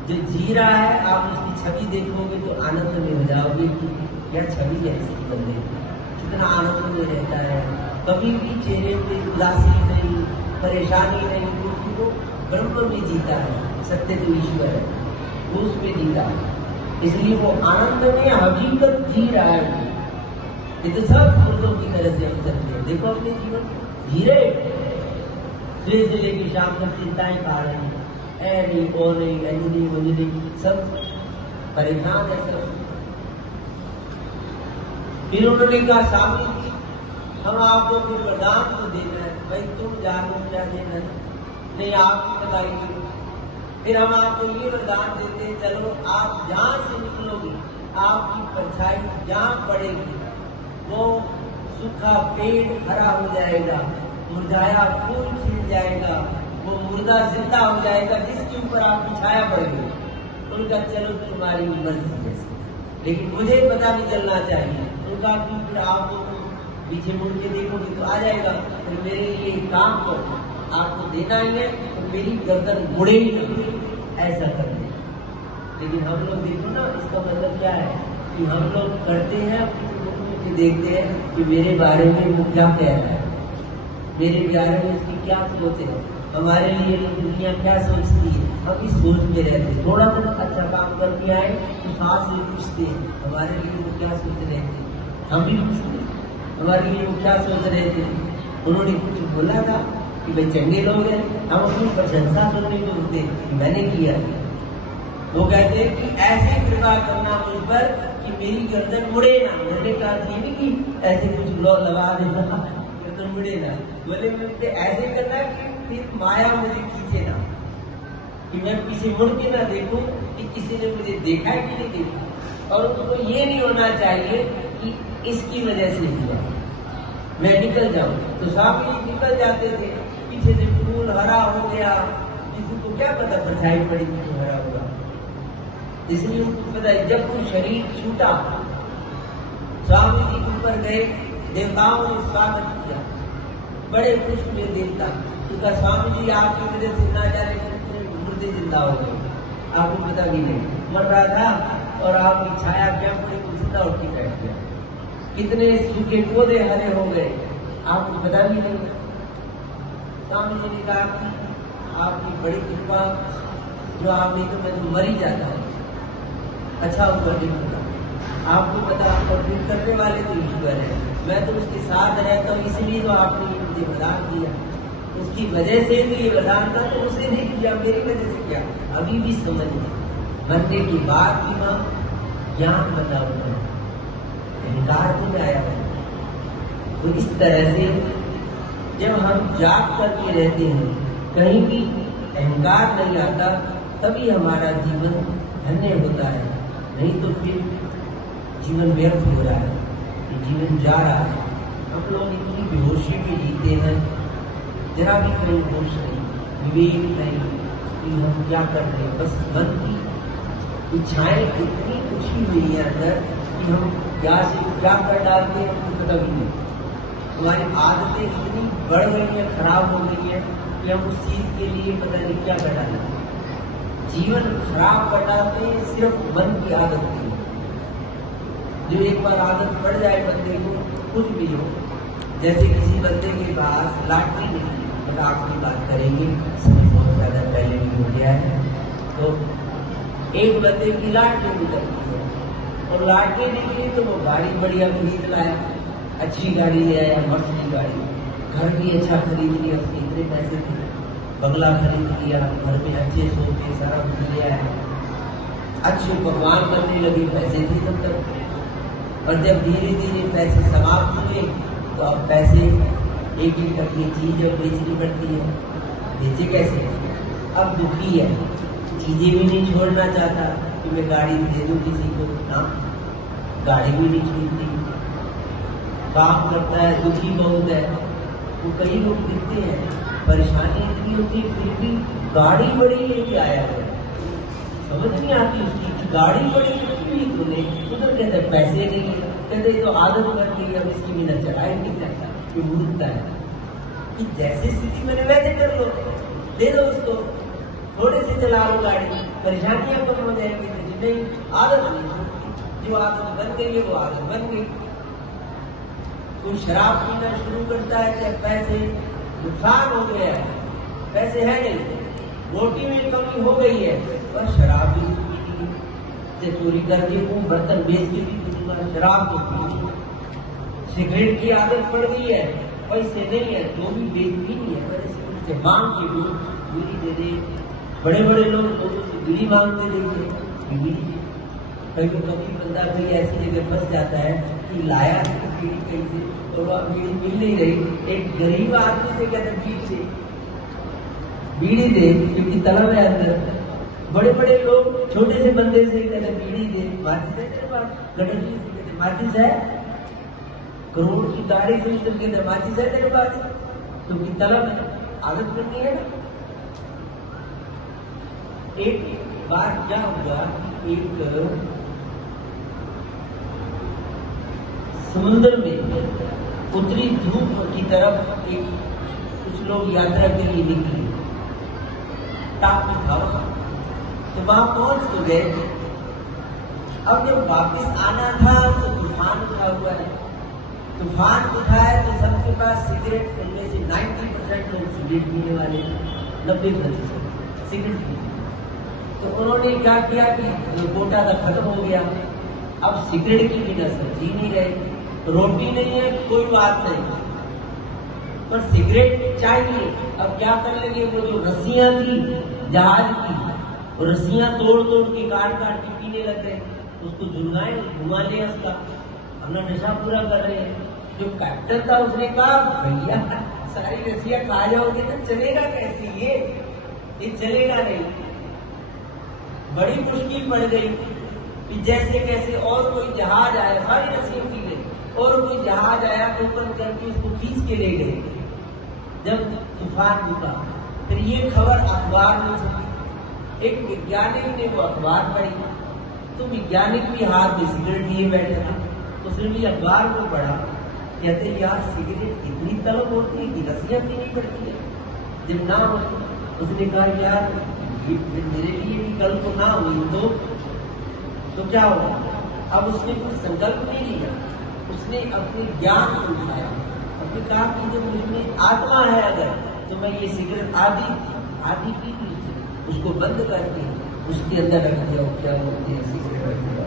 जो जी रहा है आप उसकी छवि देखोगे तो आनंद में हो जाओगे कि क्या छवि है इसकी बंदे, कितना आनंद में रहता है, कभी भी चेहरे पे उदासी नहीं, परेशानी नहीं, क्योंकि वो ब्रह्म में जीता है, सत्य तो ईश्वर है, वो उसमें जीता है, इसलिए वो आनंद में हकीकत जी रहा है। ये तो सब मुर्दों की तरह से हम सकते हैं, देखो अपने जीवन धीरे सुबह से लेकर शाम तक चिंताएं पा रहे हैं, नहीं वो नहीं, नहीं मुझे नहीं, सब परेशान है सब। फिर उन्होंने कहा स्वामी जी हम आपको फिर वरदान तो देना है, भाई तुम जानो क्या देना है, नहीं आप बताइए। फिर हम आपको ये वरदान देते हैं, चलो आप जहां से निकलोगे आपकी परछाई जहां पड़ेगी वो सूखा पेड़ हरा हो जाएगा, मुरझाया फूल खिल जाएगा, वो मुर्दा जिंदा हो जाएगा जिसके ऊपर आपकी छाया पड़ेगी। उनका चलो तुम्हारी मर्जी जैसे, लेकिन मुझे पता नहीं चलना चाहिए। उनका कि फिर आप पीछे मुड़ के देखोगे तो आ जाएगा, फिर मेरे लिए काम करो, आपको देना ही है तो मेरी गर्दन मुड़े ही नहीं, ऐसा कर दे। लेकिन हम लोग देखो ना, इसका मतलब क्या है कि हम लोग करते हैं कि देखते हैं कि मेरे बारे में वो क्या कह रहा है, मेरे बारे में उसकी क्या सोच है, हमारे लिए दुनिया क्या सोचती है, हम इस सोच में रहते हैं। थोड़ा सा अच्छा काम करके आए तो सास से पूछते हैं हमारे लिए वो क्या सोच रहे थे, हम भी पूछते हैं हमारे लिए वो क्या सोच रहे थे। उन्होंने कुछ बोला था कि भाई चंगे लोग हैं, हम अपनी प्रशंसा सुनने को होते कि मैंने किया। वो कहते हैं कि ऐसे कृपा करना मुझ पर कि मेरी गर्दन मुड़े ना। मुड़ने का अर्थ ये नहीं कि ऐसे कुछ लो लगा देना गर्दन मुड़े ना, बोले मुझे ऐसे करना कि फिर माया मुझे खींचे ना, कि मैं पीछे मुड़ के ना देखूं कि किसी ने मुझे देखा है कि नहीं देखा। और उसको ये नहीं होना चाहिए कि इसकी वजह से हुआ मैं निकल जाऊं। तो स्वामी निकल जाते थे, पीछे से फूल हरा हो गया, किसी को क्या पता परछाई पड़ी तो हरा हुआ। इसलिए उनको पता है जब वो शरीर छूटा, स्वामी जी ऊपर गए, देवताओं ने स्वागत किया, बड़े खुश हुए देवता। उनका स्वामी जी आपकी वजह से ना जाने मुर्दे जिंदा हो गए, आपको पता भी नहीं, मर रहा था और आपकी छाया क्या पड़ी तो जिंदा उठ के बैठ गया। कितने सूखे पौधे हरे हो गए, आपको पता भी नहीं। स्वामी जी ने कहा कि आपकी बड़ी कृपा, जो आप नहीं तो मैं तो मर ही जाता हूँ, अच्छा ऊपर नहीं होता। आपको पता, और फिर करने वाले तो ईश्वर है, मैं तो उसके साथ रहता हूँ, इसलिए तो आपने मुझे वरदान दिया। उसकी वजह से भी ये वरदान था, तो उसे नहीं किया, मेरी वजह से किया। अभी भी समझ मरने की बात भी मां ज्ञान बताऊंगा, अहंकार नहीं आया। तो इस तरह से जब हम जाग करके रहते हैं, कहीं भी अहंकार नहीं आता, तभी हमारा जीवन धन्य होता है। नहीं तो फिर जीवन व्यर्थ हो रहा है, जीवन जा रहा है। हम लोग इतनी बेहोशी में जीते हैं, जरा भी कहीं होश नहीं, विवेक नहीं कि हम क्या कर रहे हैं। बस मन की इच्छाएं इतनी उठी हुई है अंदर कि हम क्या से क्या कर डालते हैं हमको पता भी नहीं। हमारी आदतें इतनी बढ़ गई हैं, खराब हो गई है कि हम उस चीज के लिए पता नहीं क्या कर डालते। जीवन खराब कर डालते हैं सिर्फ मन की आदत की। जो एक बार आदत पड़ जाए बंदे को, कुछ भी हो, जैसे किसी बंदे के पास लॉटरी निकली, मतलब आपकी बात करेंगे, समय बहुत ज्यादा पहले भी हो गया है, तो एक बंदे की लॉटरी निकलती है और लॉटरी निकली तो वो गाड़ी बढ़िया खरीद लाया, अच्छी गाड़ी है या मस्त गाड़ी, घर भी अच्छा खरीद लिया, उसके इतने पैसे थे, बंगला खरीद लिया, घर में अच्छे सोफे सारा कुछ लिया है, अच्छे पकवान करने लगे, पैसे थे तब तक। और जब धीरे धीरे पैसे समाप्त हुए तो अब पैसे एक एक करके चीज अब बेचनी पड़ती है। बेचे कैसे? अब दुखी है, चीजें भी नहीं छोड़ना चाहता कि मैं गाड़ी दे दूं किसी को, ना गाड़ी भी नहीं छूटती, काम करता है, दुखी बहुत है। वो कई लोग दिखते हैं, परेशानी इतनी होती है, फिर भी गाड़ी बड़ी लेके आया है, समझ नहीं आती उसकी गाड़ी बड़ी क्यों तूने, उधर कहते पैसे नहीं है, कहते तो आदत बन गई, अब इसकी बिना चढ़ाई नहीं जाता, ये मूर्खता है कि जैसी स्थिति मैंने वैसे कर लो, दे दो उसको, थोड़े से चला लो गाड़ी, परेशानियां कम हो जाएंगी। नहीं, आदत नहीं छूटती, जो आदत बन गई है वो आदत बन गई। कोई शराब पीना शुरू करता है, चाहे पैसे नुकसान हो गया है, पैसे है नहीं, रोटी में कमी हो गई है, पर शराब भी से चोरी करके वो बर्तन बेच के भी पीऊंगा, शराब तो पीऊंगा। सिगरेट की आदत पड़ गई है, पैसे नहीं है तो भी बेच भी नहीं है, पैसे मांग के भी बीड़ी दे दे। बड़े बड़े लोग लोगों से बीड़ी मांगते देखे, बीड़ी कभी बंदा कोई ऐसी जगह फंस जाता है कि लाया बीड़ी कहीं से और वह बीड़ी मिल नहीं रही, एक गरीब आदमी से कहते बीच से बीड़ी दे क्योंकि तलब है अंदर। बड़े बड़े लोग छोटे से बंदे से कहते बीड़ी दे, माचिस है तेरे पास, गणेश जी से कहते माचिस है, करोड़ की गाड़ी से उतर के माचिस है तेरे पास, क्योंकि तलब है, आदत करनी है ना। एक बार क्या हुआ, एक समुद्र में उत्तरी ध्रुव की तरफ एक कुछ लोग यात्रा के लिए निकले, टापू था तो वहां पहुंच तो गए। अब जब वापस आना था तो तूफान उठा हुआ है, तूफान उठा है तो सबके पास सिगरेट, उनमें से 90% लोग सिगरेट पीने वाले, 90% सिगरेट पी। तो उन्होंने क्या किया कि जो कोटा था खत्म हो गया, अब सिगरेट की बिना सब्जी नहीं रहे, रोटी नहीं है कोई बात नहीं, पर सिगरेट चाहिए। अब क्या करने लगे, वो जो रस्सियां थी जहाज की, वो रस्सियां तोड़ तोड़ के काट काट के पीने लग गए, उसको झुलगाए घुमा ले उसका, अपना नशा पूरा कर रहे हैं। जो कैप्टन था उसने कहा भैया सारी रस्सियां खा जाओगे तो चलेगा कैसे, ये चलेगा नहीं। बड़ी मुश्किल पड़ गई कि जैसे कैसे और कोई जहाज आया, सारी रस्सियां पी गई, और कोई जहाज आया तो ऊपर करके उसको खींच के ले गए। जब तूफान रुका फिर ये खबर अखबार में छपी, एक वैज्ञानिक ने वो अखबार पढ़ी, तो वैज्ञानिक भी हाथ में सिगरेट लिए बैठे थे, उसने भी अखबार को पढ़ा, कहते यार सिगरेट इतनी तलब होती है कि रस्सियां पीनी पड़ती है, जब ना होती। उसने कहा यार मेरे लिए भी कल को ना हुई तो क्या होगा। अब उसने कुछ संकल्प नहीं लिया, उसने अपने ज्ञान को उठाया, अपने कहा कि जब मुझमें आत्मा है अगर, तो मैं ये सिगरेट आदि पी थी, उसको बंद करके उसके अंदर रख दिया। क्या बोलते हैं, सिगरेट रख दिया।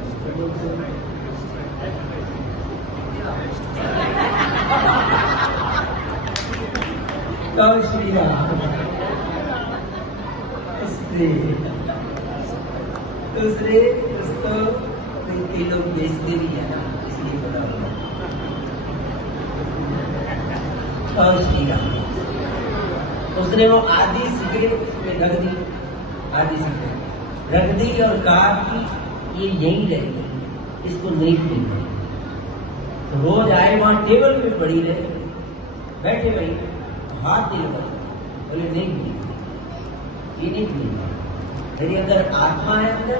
श्री राम दूसरे उसको कई लोग बेचते भी है ना, इसलिए बड़ा और श्री राम उसने वो आधी सिगरेट उसमें रख दी, आधी सिगरेट रख दी और कहा कि ये यहीं रहेगी, इसको नहीं पीना। तो रोज आए वहां टेबल पे पड़ी रहे, बैठे वहीं हाथ दिए बोले नहीं पीना, ये नहीं पीना। मेरी अगर आत्मा है अंदर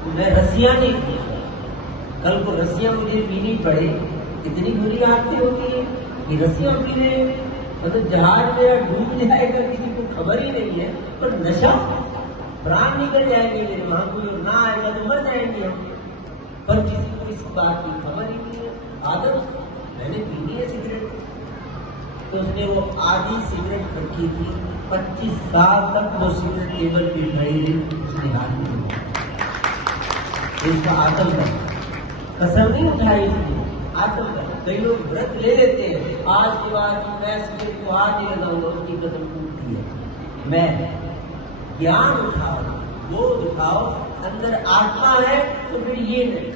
तो मैं रस्सियां नहीं पीऊंगा, कल को रस्सियां मुझे पीनी पड़े, इतनी बुरी आदतें होती है कि रस्सियां पीने मतलब जहाज मेरा डूब जाएगा किसी को खबर ही नहीं है, पर नशा प्राण निकल जाएंगे मेरे, वहां कोई और ना आएगा तो मर जाएंगे हम, पर किसी को इस बात की खबर ही नहीं है। आदत मैंने पीनी है सिगरेट, तो उसने वो आधी सिगरेट रखी थी, 25 साल तक वो सिगरेट टेबल पे खड़ी रही, उसने हाथ नहीं उठाया। इसका आतंक कसम नहीं उठाई उसने, आतंक। कई लोग व्रत ले लेते हैं, आज के बाद मैं सिगरेट को हाथ नहीं लगाऊंगा, उसकी कसम टूटती है। मैं ज्ञान उठाओ, बोध उठाओ, अंदर आत्मा है तो फिर ये नहीं,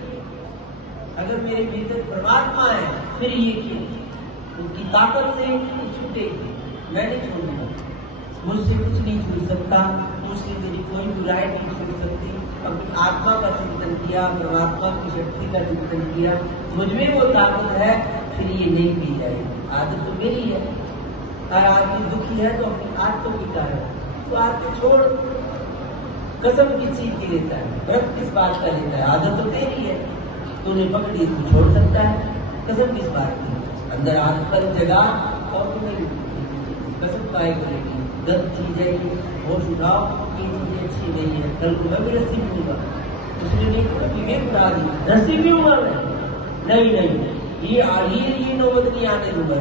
अगर मेरे भीतर परमात्मा है फिर ये क्यों, उनकी ताकत से छूटेगी, मैं नहीं छोड़ूंगा, मुझसे कुछ नहीं छूट सकता, मुझसे मेरी कोई बुराई नहीं छूट सकती। अपनी आत्मा का चिंतन किया, परमात्मा की शक्ति का चिंतन किया, मुझमें वो ताकत है, फिर ये नहीं पी जाएगी। आदत तो मेरी है, अगर आदमी दुखी है तो अपनी आदतों के कारण, तो आदत छोड़, कसम किस चीज की लेता है, व्रत किस बात का लेता है, आदत तो तेरी है, तूने पकड़ी तू छोड़ सकता है, कसम किस बात की, अंदर आदत पर जगा और तुम्हें कसम पाए करेगी। गलत चीज है कि होश उठाओ कि चीजें अच्छी नहीं है, कल को मैं भी रस्सी पीऊंगा, उसने नहीं पूरा विवेक उठा दी, रस्सी पीऊंगा मैं, नहीं ये नौबत नहीं आने दूंगा।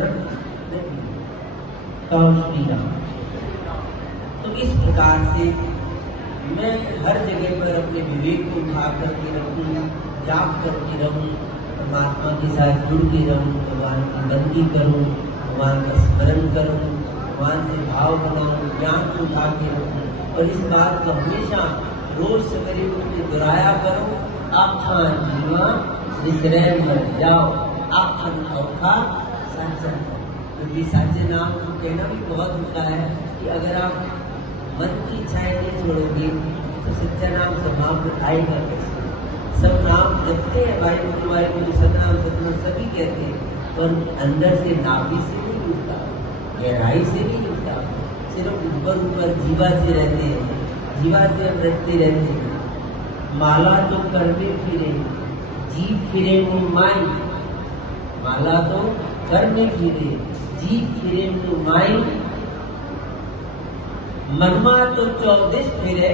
तो इस प्रकार से मैं हर जगह पर अपने विवेक को उठा करके रखूं, जाप करके रहूं, परमात्मा के साथ जुड़ के रहूं, भगवान की बंदगी करूं, भगवान का स्मरण करूं, भगवान से भाव बनाऊं, ज्ञान को उठा के रखूं, और इस बात को हमेशा रोज सवेरे उठ के दोहराया करो। आख्यान जीवा विसरय मर जाओ, आख्यान औखा साचन, क्योंकि साचे नाम को कहना भी बहुत होता है कि अगर आप मन की इच्छाएं नहीं छोड़ोगे तो सच्चा नाम समाप्त आएगा कैसे। सब नाम जपते हैं भाई वाहिगुरु सतनाम सतनाम सभी कहते हैं, पर अंदर से नाभि से नहीं उठता, गहराई से नहीं उठता, सिर्फ ऊपर ऊपर जीवा से रहते हैं, जीवा से हम रखते रहते हैं। माला तो करने फिरे जीव फिरे मुँह माई, माला तो करने फिरे जीव फिरे मुँह माई, मनमा तो 14 फिरे,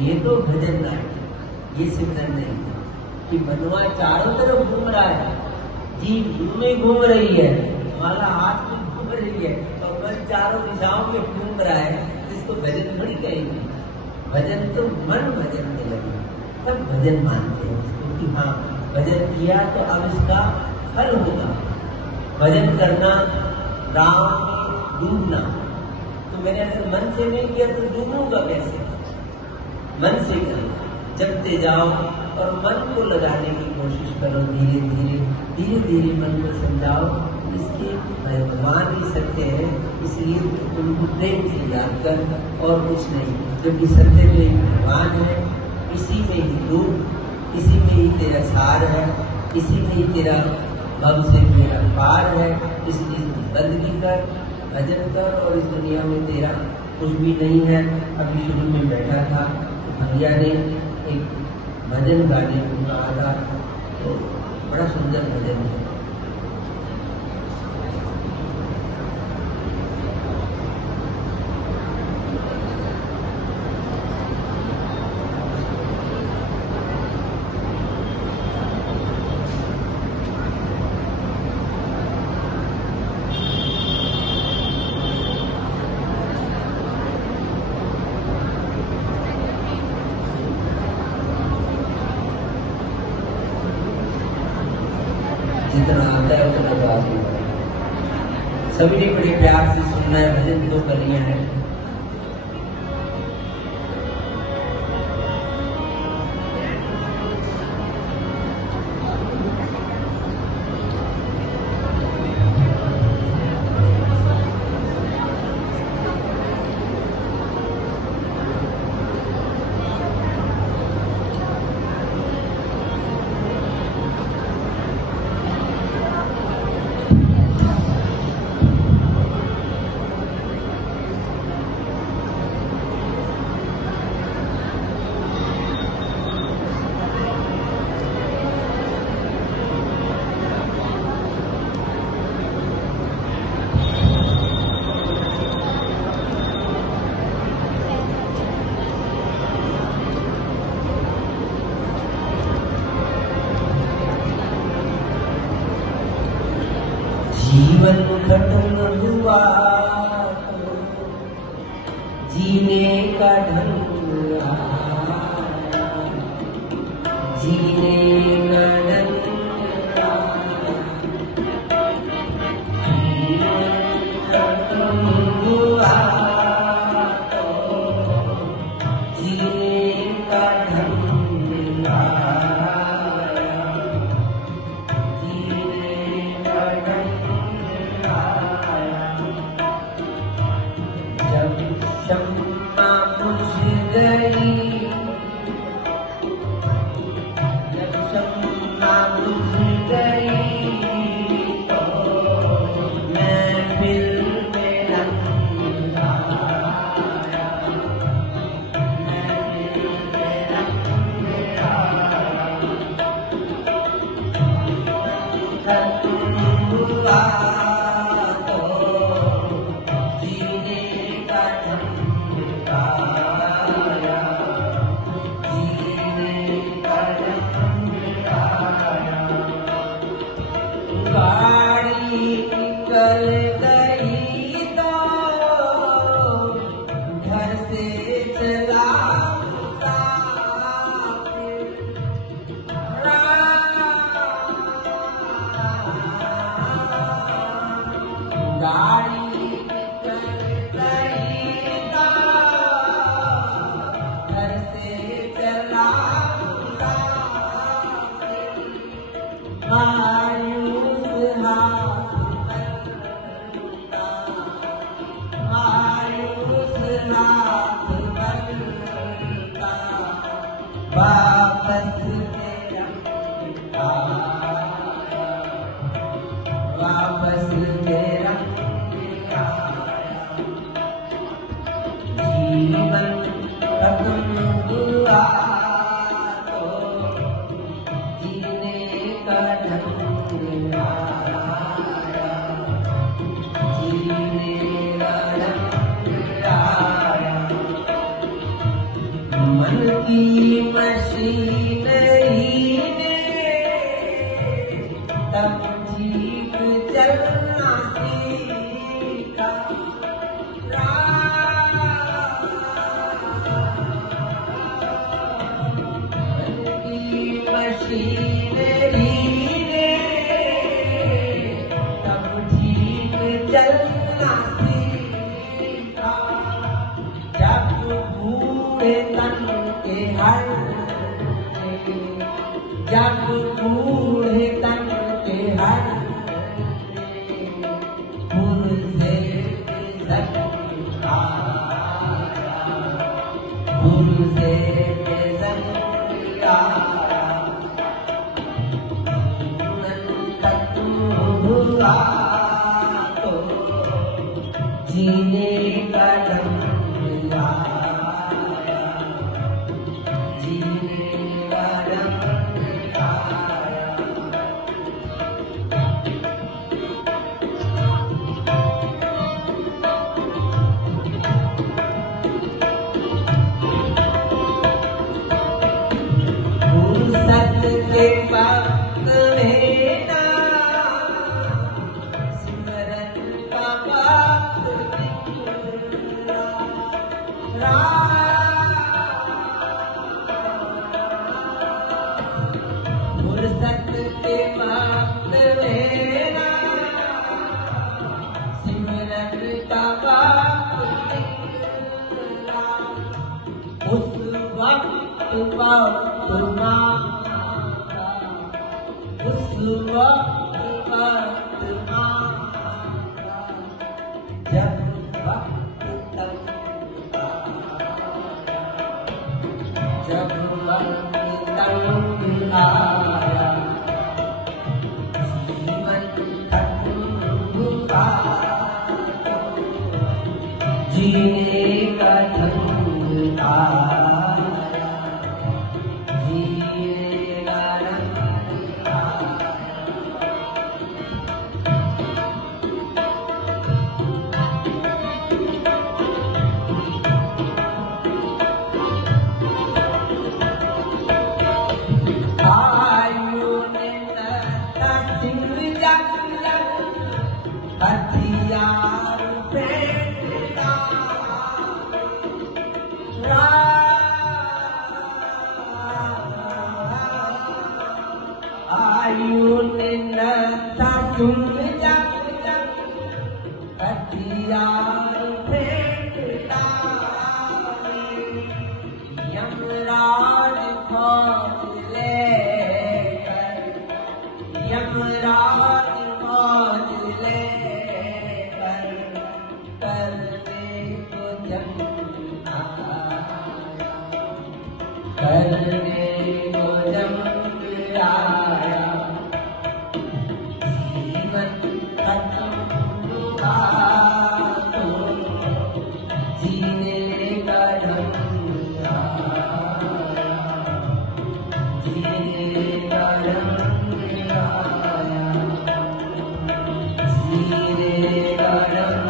ये तो भजन गाय, ये सिमरन नहीं कि मनवा चारों तरफ घूम रहा है, जीव में घूम रही है, माला हाथ में घूम रही है और मन चारों दिशाओं में घूम रहा है, इसको भजन थोड़ी कहेंगे। भजन तो मन भजन में लगे तब भजन मानते हैं इसको कि हाँ भजन किया तो अब इसका फल होगा। भजन करना राम डूबना, तो मैंने अगर मन से नहीं किया तो डूबूंगा कैसे? मन से करो, जपते जाओ और मन को लगाने की कोशिश करो। धीरे धीरे धीरे धीरे मन को समझाओ इसके भगवान ही सत्य है, इसलिए उनको प्रेम से याद कर और कुछ नहीं। क्योंकि सत्य में ही भगवान है, इसी में ही रूप, इसी में ही तेरा सार है, इसी में ही तेरा भव से मेरा पार है। इसलिए बंदगी कर, भजन कर और इस दुनिया में तेरा कुछ भी नहीं है। अभी शुरू में बैठा था भैया ने एक भजन गाने को कहा था, तो बड़ा सुंदर भजन है। जितना आता है उतना तो आदमी सभी ने बड़े प्यार से सुनना है। भजन दो कलियां हैं। जीवन खत्म हुआ तो जीने का ढंग आया, जीने का ढंग आया। जीवन खत्म हुआ तो जीने का ढंग आया, जीने का ढंग शम्मा बुझ गई, जब शम्मा बुझ गई तो महफिल में रंग आया, महफिल में रंग आया। खत्म हुआ गाड़ी निकल गई तो घर से चला गाड़ी निकल गई तो घर से चला वापस तेरा आया, वापस तेरा आया। जीवन खत्म हुआ तो जीने का ढंग आया, जीने का ढंग आया। मन की मशीनरी ने तब ठीक चलना सीखा, जीने का ढंग आया, जीने का ढंग आया। फुर्सत के वक्त में ना सिमरन का वक्त निकला, फुर्सत के वक्त में ना सिमरन का वक्त निकला, उस वक्त वर्तमान, उस वक्त वर्तमान, जब वक्त तंग आया, जब वक्त तंग आया, जीवन तंग आया, जीने का ढंग आया, जीने का ढंग आया। आयु ने सिंह जंगल हथियार फेंकता, आयु ने सिंह जंगल हथियार फेंकता, यमराज फौज लेकर, यमराज फौज लेकर करने को जंग आया, करने को जंग आया, जीवन खत्म हुआ तो जीने का ढंग आया, जीने का ढंग आया, जीने का ढंग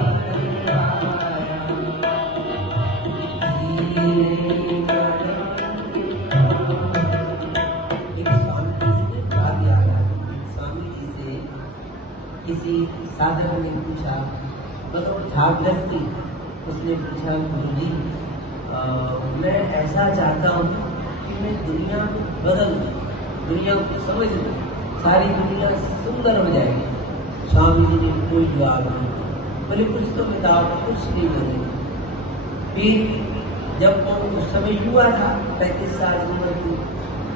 आया, जीने का ढंग आया। एक स्वामी जी से किसी साधक ने पूछा, मतलब ठाकुर, उसने पूछा, गुरु जी मैं ऐसा चाहता हूँ कि मैं दुनिया को बदल दूँ, दुनिया को समझ लूँ, सारी दुनिया सुंदर हो जाएगी। स्वामी जी ने कोई जवाब नहीं, बोले कुछ तो बताओ, कुछ नहीं बोले। फिर जब वो उस समय युवा था, 35 साल की उम्र थी,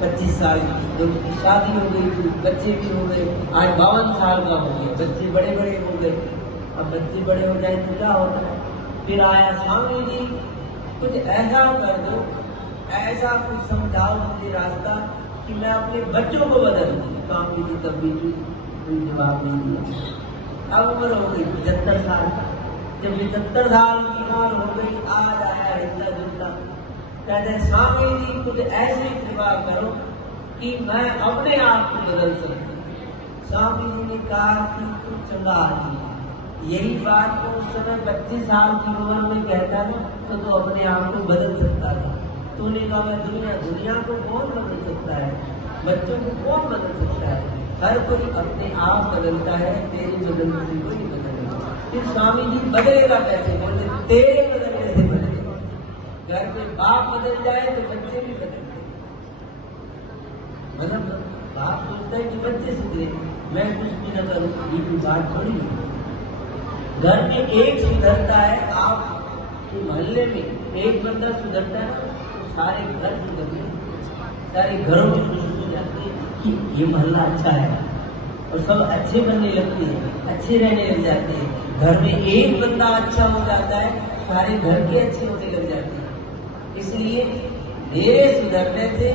25 साल की, जब उसकी शादी हो गई थी, बच्चे भी हो गए, आज 52 साल का हो गया, बच्चे बड़े बड़े हो गए। अब बच्चे बड़े हो जाए तो क्या होता है? फिर आया स्वामी जी, कुछ ऐसा कर दो, ऐसा कुछ समझाओ मुझे रास्ता कि मैं अपने बच्चों को बदल दूं। स्वामी जी तब भी कोई जवाब नहीं दिया। अब उम्र हो गई 75 साल, जब 75 साल की उम्र हो गई, आज आया हिलता जुलता, कहते स्वामी जी कुछ ऐसी कृपा करो कि मैं अपने आप को बदल सकूं। स्वामी जी ने कहा कि तू चंगा आदमी, यही बात को उस समय 25 साल की उम्र में कहता ना तो अपने आप को बदल सकता था। तूने कहा मैं दुनिया को कौन बदल सकता है, बच्चों को कौन बदल सकता है? हर कोई अपने आप बदलता है, तेरे बदलने से कोई बदलेगा। फिर स्वामी जी बदलेगा कैसे? बोले तेरे बदलने से बदलेगा। घर पे बाप बदल जाए तो बच्चे भी बदल जाए। मतलब बाप सोचता है कि बच्चे सुधरे, मैं कुछ भी न करूँ, ये कोई बात थोड़ी नहीं। घर में एक सुधरता है, आप मोहल्ले में एक बंदा सुधरता है तो सारे घर सुधरते, सारे घरों में खुशबू हो जाती है कि ये मोहल्ला अच्छा है, और सब अच्छे बनने लगते हैं, अच्छे रहने लग जाते हैं। घर में एक बंदा अच्छा हो जाता है, सारे घर के अच्छे होने लग जाते हैं। इसलिए मेरे सुधरने से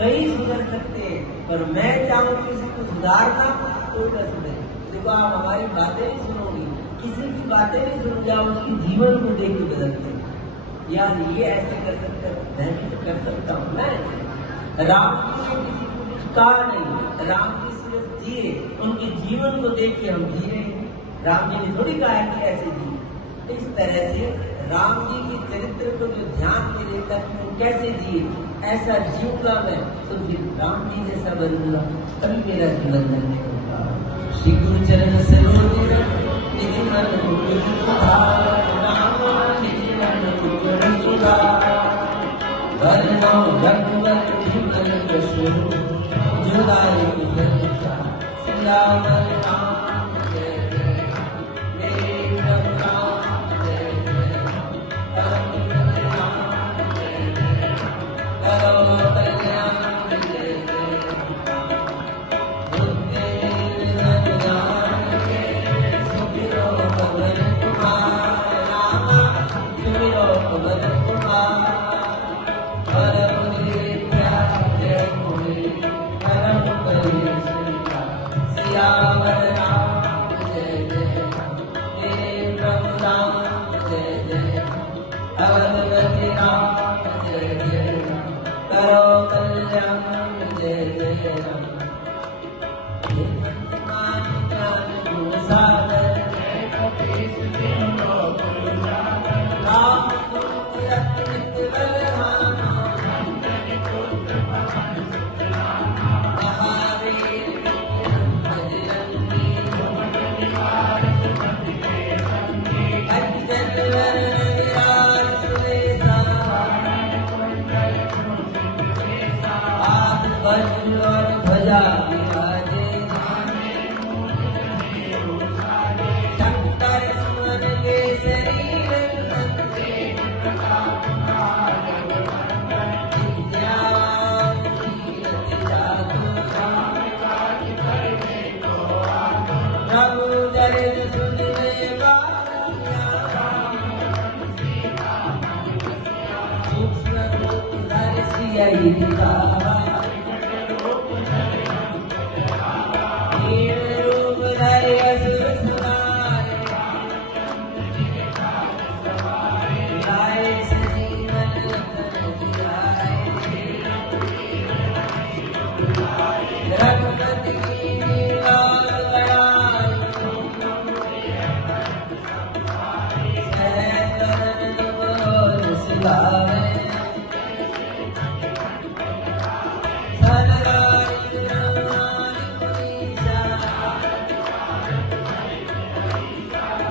कई सुधर सकते हैं, पर मैं चाहूँ किसी को सुधारना, कोई न सुधरे। देखो आप हमारी बातें नहीं सुनोगी, किसी की बातें नहीं सुन जाओ, उसकी जीवन को देख के बदलते हैं। यार ये ऐसे कर सकते हैं, मैं भी तो कर सकता हूँ। मैं राम जी ने किसी को कुछ कहा नहीं, राम जी सिर्फ जिए, उनके जीवन को देख के हम जी रहे हैं। राम जी ने थोड़ी कहा कि ऐसे जिए। इस तरह से राम जी के चरित्र को जो ध्यान में लेकर वो कैसे जिए, ऐसा जीऊंगा मैं तो फिर राम जी जैसा बनूंगा, तभी मेरा जीवन धन्य होगा। श्री गुरु चरण सरोज निज मन मुकुर सुधार, राम निज मन मुकुर सुधार। वरनौ रघुवर बिमल जसु, जो दायक फल सियावर राम जय जय। मेरे प्रभु राम जय जय, परम पिता राम जय जय, करो कल्याण जय जय। बुद्धि ज्ञान के सुमिरो पवन कुमार, रामा सुमिरो पवन कुमार। परम विद्या जय कोई, परम कलेश सियावर राम जय जय। मेरे प्रभु राम जय जय, अवधूत राम जय जय, करो कल्याण जय जय राम। मान ज्ञान गुण सागर, राम दूत अतुलित बलधामा। महावीर बजरंगी, अच्युत वरण विराज सुरेशा। हाथ वज्र और ध्वजा विराजे, शंकर सुमन केसरी नंदन। विद्यावान कीरति जातु, प्रभु चरित सुनिए गाया। सूक्ष्म रूप धरि सियहि दिखावा, दीन रूप धरि असुर संहारे। लाए संजीवन लखन जियाए, रघुपति कीन्ही लाल बड़ाई। सहज वदन तुम और सुहावे, सनगाई ब्रह्मादि मुनीसा।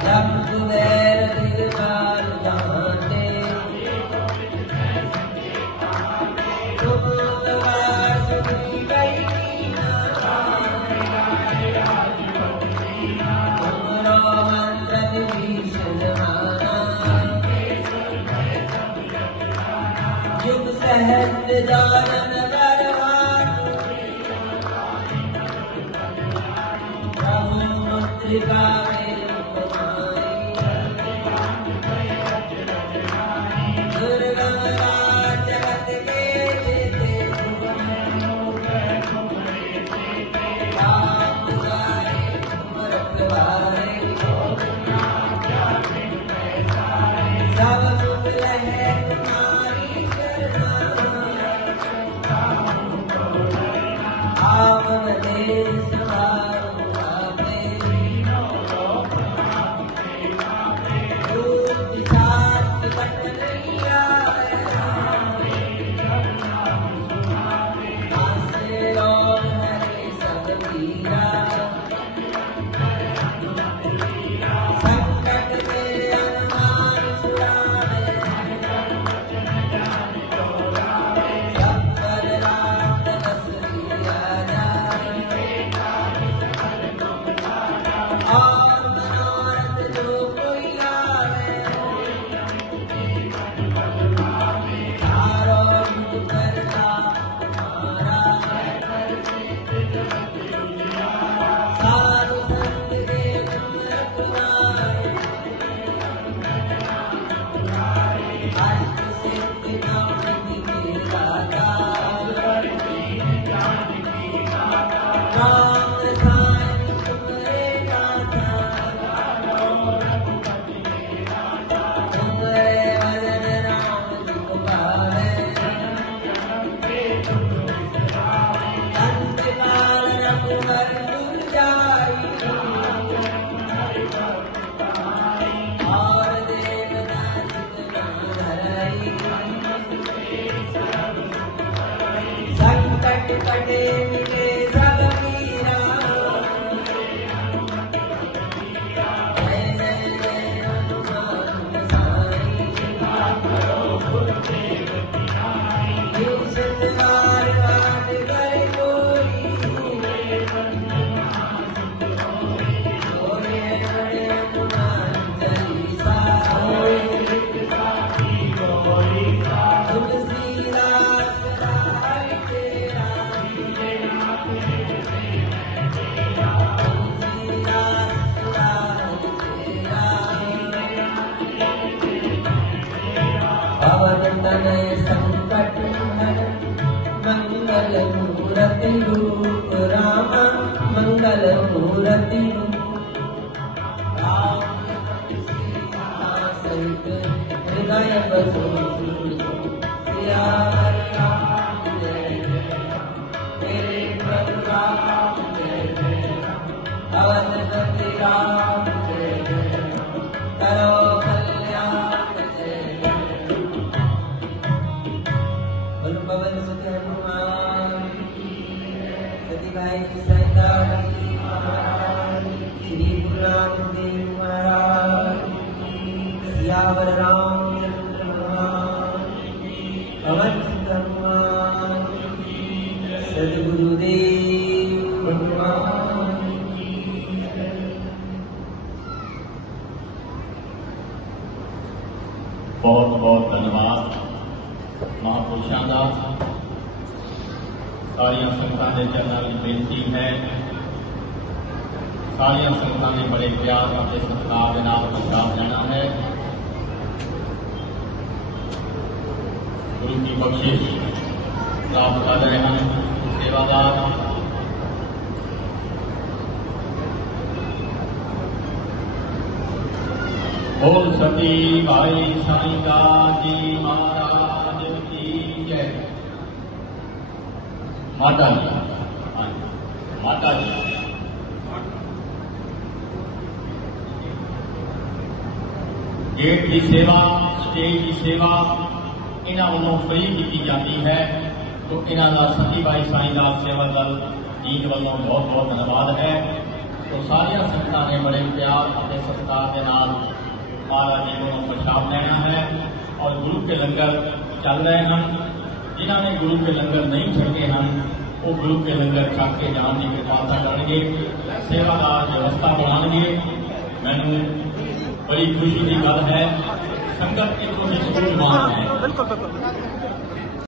जब कुबेर दिगपाल जाते, तुम उपवास की गई कीना। तुमरो मंत्र विभीषण माना, युग सहस्त्र जानन दरबार। प्रभु मुद्रिका में उपमाई, दुर्गम राज जगत के जेते। आप गाए तुम रखवारे, सब सुख लहै तुम्हारी शरणा। आवन देश वारो आपे, रूप साथ कट नहीं आए। हास्य और हरे सब पीरा, संकट में हनुमान छुड़ावे। सब पर राम तपस किया जाए, और मनोरथ जो कोई आवे। पवन तनय संकट हर मंगल मूर्ति रूप राम मंगल मूर्ति सहित हृदय बसो सियावर राम जय तेरे प्रभु राम जय अवधपति राम जय करो कल्याण जय बोलो पवन सुत हनुमान सती भाई की सहिता श्री गुरु नानक देव महाराज सियावर रामचंद्र भगवान पवन सुत हनुमान सद्गुरुदेव भगवान। बहुत बहुत धन्यवाद महापुरुषों का। सारिया संगतां के चरणों में बेनती है, सारिया संगतां ने बड़े प्यार और सत्कार के नाल प्रसाद लेना है। गुरु की बख्शिश प्राप्त कर रहे हैं सेवादार। बोल सती भाई साईं जी महाराज की जय। माता जी, माता जी गेट की सेवा, स्टेज की सेवा इन्हों वालों फ्री की जाती है, तो इन्हों का सती भाई साईं सेवा दल जीत वालों बहुत बहुत धन्यवाद है। तो सारिया संगतां ने बड़े प्यार और सत्कार के नाल महाराज जी को प्रसाद लेना है और गुरु के लंगर चल रहे हैं। जिन्होंने गुरु के लंगर नहीं छके हैं वो गुरु के लंगर छक के जाने की कृपालता करेंगे, सेवादार व्यवस्था बनाएंगे। मैनू बड़ी खुशी की गल है, संगत एक सूझवान है,